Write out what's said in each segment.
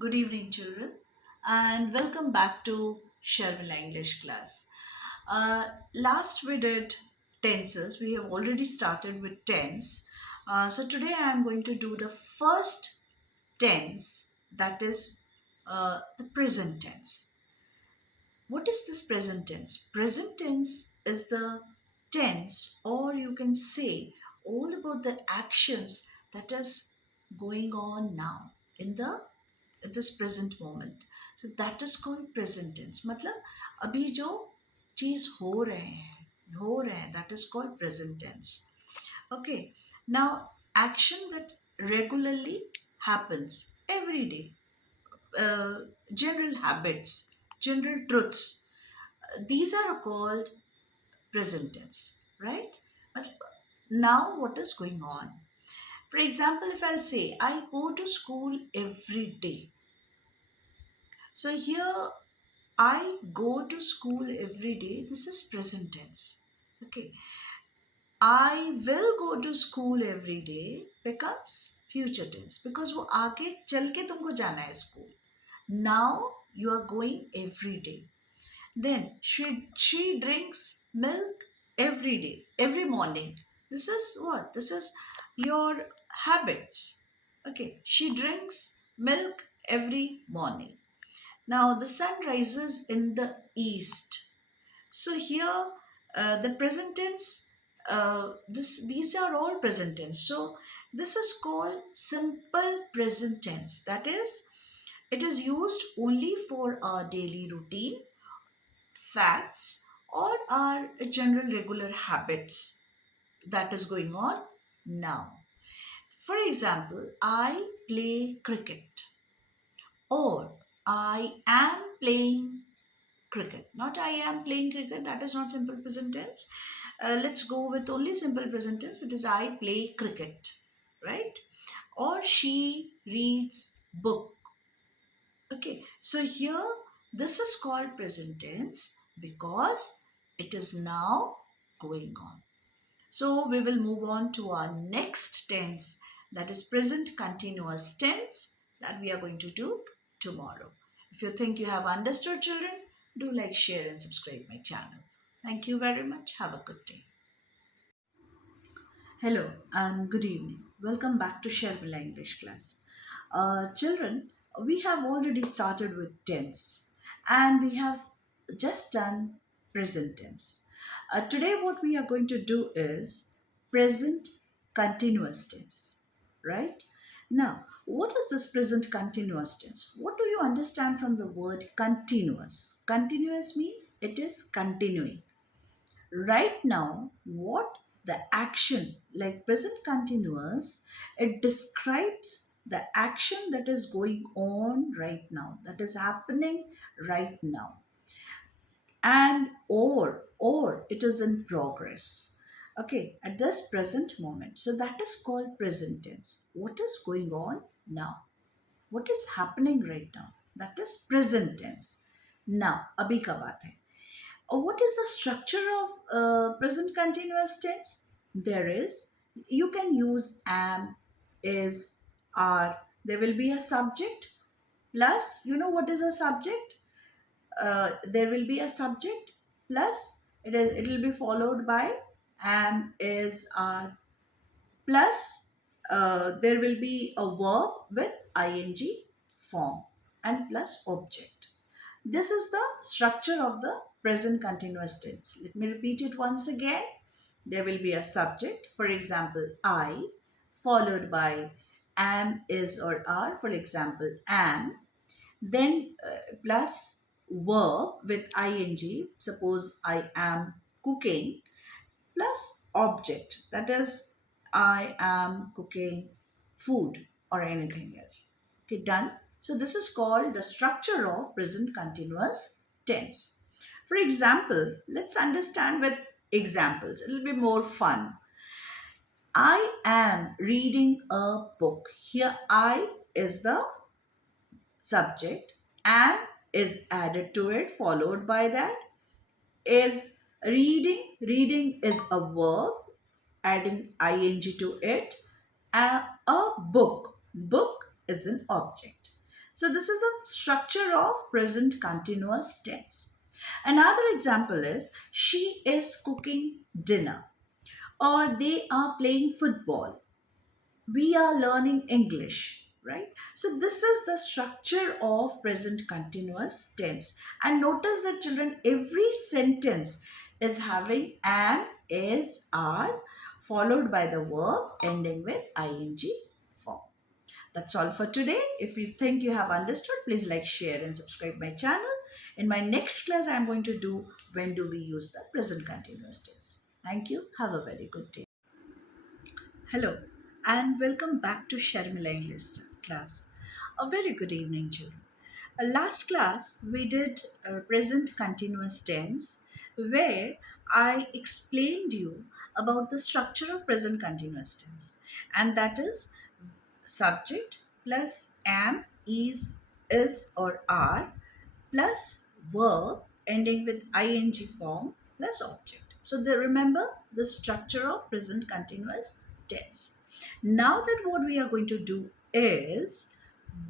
Good evening, children, and welcome back to Sherville English class. Last we did tenses. We have already started with tense. So today I am going to do the first tense, that is the present tense. What is this present tense? Present tense is the tense, or you can say all about the actions that is going on now in the this present moment. So that is called present tense. मतलब अभी जो चीज हो रहे हैं that is called present tense. Okay. Now action that regularly happens every day, general habits, general truths, these are called present tense, right? But now what is going on? For example, if I'll say, I go to school every day. So here, I go to school every day. This is present tense. Okay. I will go to school every day becomes future tense because वो आगे चल के तुमको जाना है school. Now you are going every day. Then she drinks milk every day, every morning. This is what? This is your habits. Okay. She drinks milk every morning. Now the sun rises in the east. So here the present tense, these are all present tense. So this is called simple present tense. That is, it is used only for our daily routine, facts, or our general regular habits that is going on now. For example, I play cricket, or I am playing cricket. Not I am playing cricket, that is not simple present tense. Let's go with only simple present tense. It is I play cricket, right? Or she reads book. Okay, so here this is called present tense because it is now going on. So we will move on to our next tense, that is present continuous tense, that we are going to do tomorrow. If you think you have understood, children, do like, share and subscribe my channel. Thank you very much. Have a good day. Hello and good evening. Welcome back to Sherville English class. Children, we have already started with tense and we have just done present tense. Today, what we are going to do is present continuous tense, right? Now, what is this present continuous tense? What do you understand from the word continuous? Continuous means it is continuing. Right now, what the action, like present continuous, it describes the action that is going on right now, that is happening right now, and or it is in progress. Okay, at this present moment. So that is called present tense. What is going on now? What is happening right now? That is present tense. Now abhi ka baat hai. What is the structure of present continuous tense? There is, you can use am, is, are. There will be a subject plus, you know what is a subject? There will be a subject plus it will be followed by am, is, are, plus there will be a verb with ing form and plus object. This is the structure of the present continuous tense. Let me repeat it once again. There will be a subject, for example, I, followed by am, is, or are, for example, am, then plus verb with ing, suppose I am cooking, plus object, that is I am cooking food or anything else. Okay, done. So this is called the structure of present continuous tense. For example, let's understand with examples. It will be more fun. I am reading a book. Here I is the subject, am is added to it, followed by that is reading. Reading is a verb, adding ing to it. A book. Book is an object. So this is a structure of present continuous tense. Another example is she is cooking dinner, or they are playing football, we are learning English, right? So this is the structure of present continuous tense. And notice that children, every sentence is having am, is, are, followed by the verb ending with ing form. That's all for today. If you think you have understood, please like, share, and subscribe my channel. In my next class, I'm going to do when do we use the present continuous tense. Thank you. Have a very good day. Hello, and welcome back to Sharmila English class. A very good evening, children. Last class, we did present continuous tense, where I explained you about the structure of present continuous tense, and that is subject plus am, is or are plus verb ending with ing form plus object. So remember the structure of present continuous tense. Now that what we are going to do is,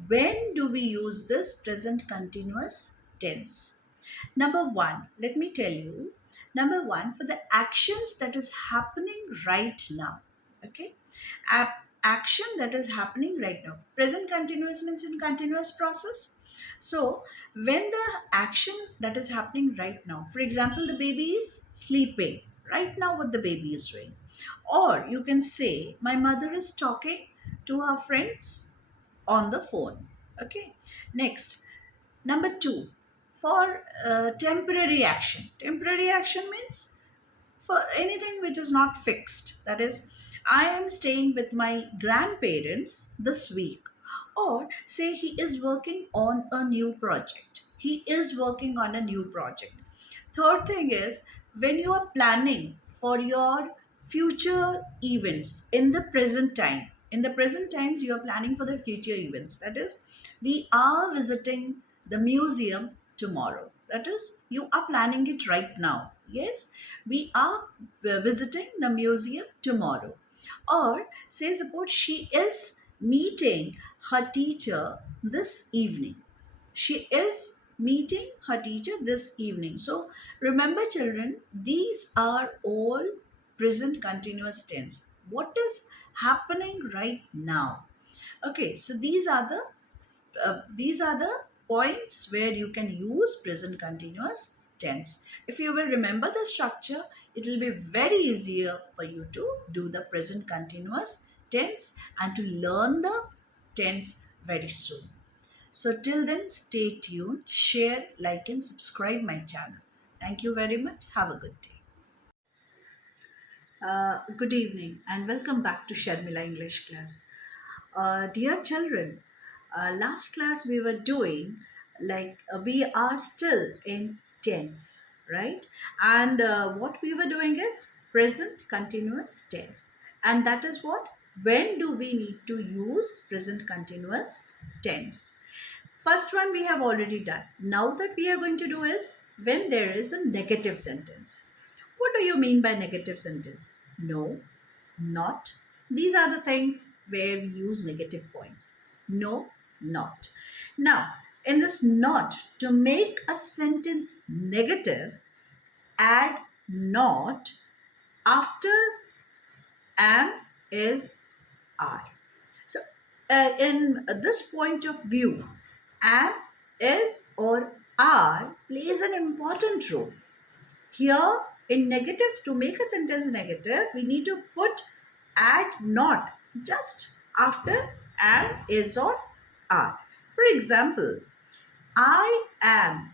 when do we use this present continuous tense? Number one, let me tell you. Number one, for the actions that is happening right now. Okay, action that is happening right now. Present continuous means in continuous process. So when the action that is happening right now, for example, the baby is sleeping right now, what the baby is doing, or you can say my mother is talking to her friends on the phone. Okay, next, number two, for temporary action means for anything which is not fixed. That is, I am staying with my grandparents this week. Or say he is working on a new project. He is working on a new project. Third thing is, when you are planning for your future events in the present time. In the present times, you are planning for the future events. That is, we are visiting the museum tomorrow. That is, you are planning it right now. Yes, we are visiting the museum tomorrow. Or say, suppose she is meeting her teacher this evening. She is meeting her teacher this evening. So remember, children, these are all present continuous tense. What is happening right now? Okay, so these are the points where you can use present continuous tense. If you will remember the structure, it will be very easier for you to do the present continuous tense and to learn the tense very soon. So till then, stay tuned, share, like, and subscribe my channel. Thank you very much. Have a good day. Good evening and welcome back to Sharmila English class. Dear children, last class we were doing we are still in tense, right? And what we were doing is present continuous tense. And that is what? When do we need to use present continuous tense? First one we have already done. Now that we are going to do is when there is a negative sentence. What do you mean by negative sentence? No, not. These are the things where we use negative points. No, not. Now, in this not, to make a sentence negative, add not after am, is, are. So, in this point of view, am, is, or are plays an important role. Here, in negative, to make a sentence negative, we need to put add not just after am, is, or are. For example, I am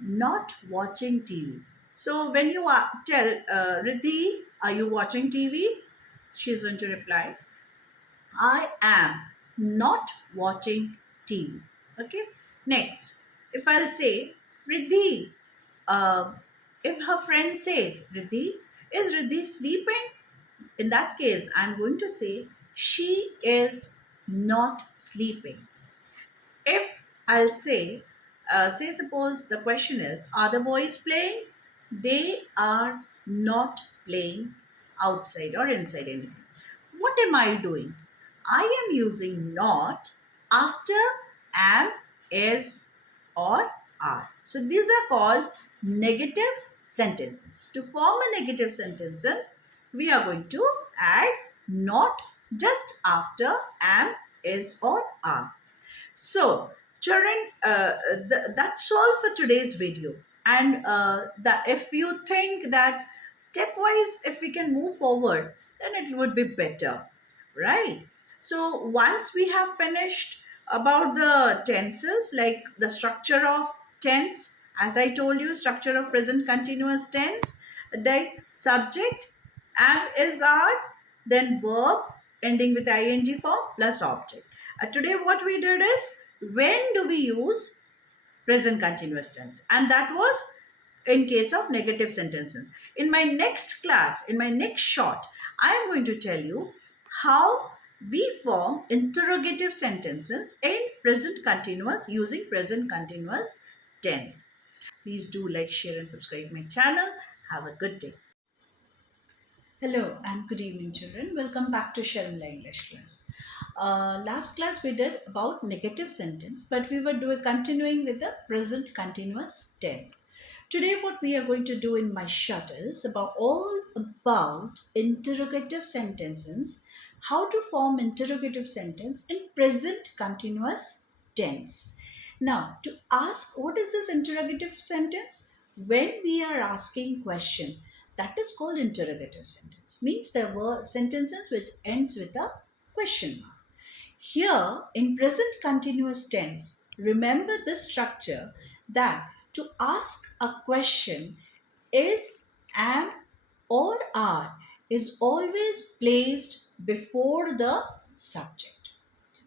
not watching TV. So when you tell Riddhi, are you watching TV? She's going to reply, I am not watching TV. Okay. Next, if I'll say, Riddhi, uh, if her friend says, Riddhi, is Riddhi sleeping? In that case, I'm going to say, she is not sleeping. If I'll say suppose the question is, are the boys playing? They are not playing outside or inside anything. What am I doing? I am using not after am, is, or are. So these are called negative sentences. To form a negative sentences, we are going to add not just after am, is, or are. So, children, that's all for today's video. And that if you think that stepwise, if we can move forward, then it would be better, right? So, once we have finished about the tenses, like the structure of tense, as I told you, structure of present continuous tense, the subject, am, is, are, then verb ending with ing form plus object. Today what we did is, when do we use present continuous tense, and that was in case of negative sentences. In my next class, in my next short, I am going to tell you how we form interrogative sentences in present continuous using present continuous tense. Please do like, share and subscribe my channel. Have a good day. Hello and good evening, children. Welcome back to Sharmila English class. Last class we did about negative sentence, but we were continuing with the present continuous tense. Today, what we are going to do in my short is all about interrogative sentences, how to form interrogative sentence in present continuous tense. Now, to ask what is this interrogative sentence? When we are asking question, that is called interrogative sentence. Means there were sentences which ends with a question mark. Here in present continuous tense, remember this structure that to ask a question, is, am, or are is always placed before the subject.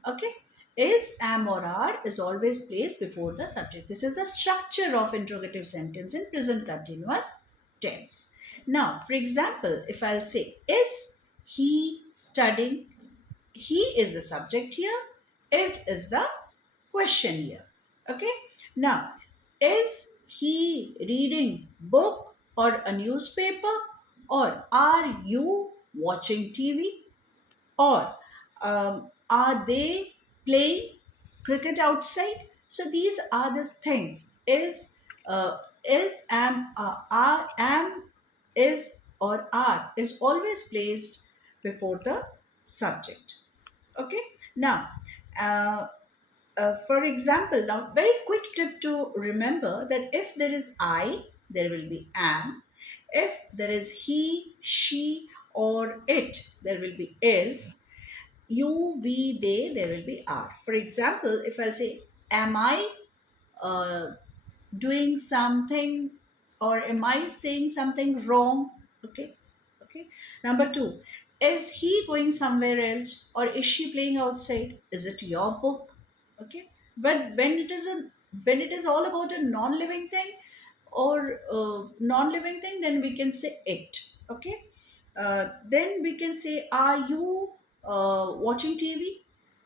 Okay, is, am, or are is always placed before the subject. This is the structure of interrogative sentence in present continuous tense. Now, for example, if I'll say, is he studying? He is the subject here. Is the question here. Okay. Now, is he reading book or a newspaper, or are you watching TV, or are they playing cricket outside? So these are the things. Is, am, am, is, or are is always placed before the subject. Okay. Now, uh, for example, now very quick tip to remember that if there is I, there will be am. If there is he, she, or it, there will be is. You, we, they, there will be are. For example, if I'll say, am I uh, doing something, or am I saying something wrong? Okay. Okay. Number two, is he going somewhere else, or is she playing outside? Is it your book? Okay. But when it is all about a non-living thing, or non-living thing, then we can say it. Okay. Then we can say, are you watching TV?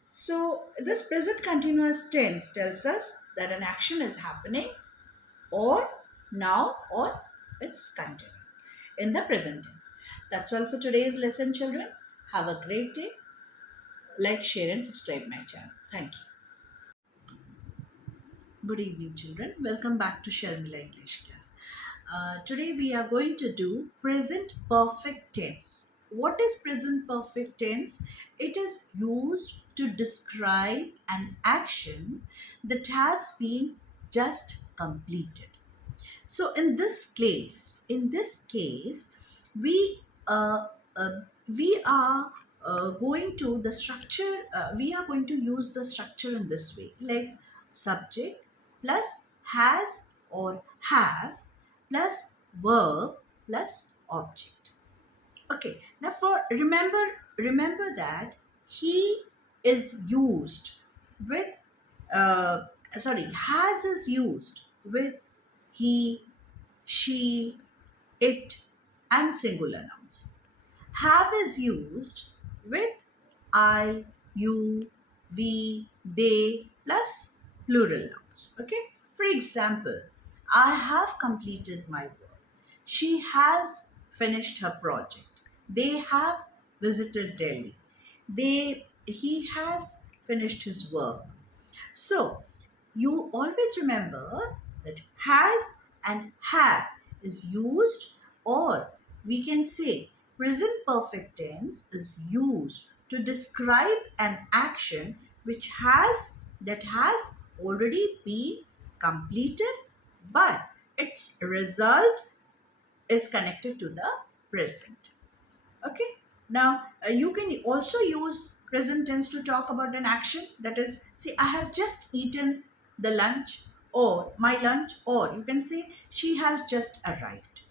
So this present continuous tense tells us that an action is happening, or now, or it's continuing in the present tense. That's all for today's lesson, children. Have a great day. Like, share and subscribe my channel. Thank you. Good evening, children. Welcome back to Sharmila English class. Today we are going to do present perfect tense. What is present perfect tense? It is used to describe an action that has been just completed. So in this case, we uh, uh, we are going to the structure. We are going to use the structure in this way, like subject plus has or have plus verb plus object. Okay. Now, for remember that he is used with has is used with he, she, it, and singular nouns. Have is used with I, you, we, they, plus plural nouns. Okay. For example, I have completed my work. She has finished her project. They have visited Delhi. He has finished his work. So, you always remember that has and have is used, or we can say present perfect tense is used to describe an action which has already been completed, but its result is connected to the present. Okay. Now, you can also use present tense to talk about an action, that is, say, I have just eaten the lunch, or my lunch, or you can say, she has just arrived.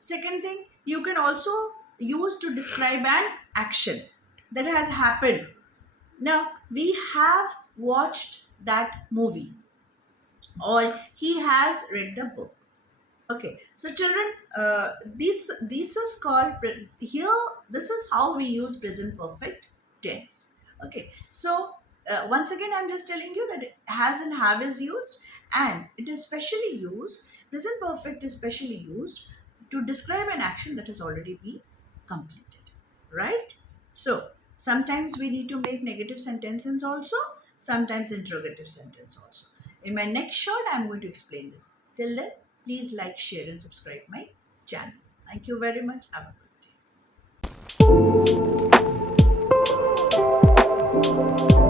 Second thing, you can also use to describe an action that has happened. Now, we have watched that movie, or he has read the book. Okay, so children, this is called here. This is how we use present perfect tense. Okay, so once again, I'm just telling you that has and have is used, and it is specially used. Present perfect is specially used to describe an action that has already been completed. Right. So sometimes we need to make negative sentences also. Sometimes interrogative sentence also. In my next short, I'm going to explain this. Till then, please like, share, and subscribe my channel. Thank you very much. Have a good day.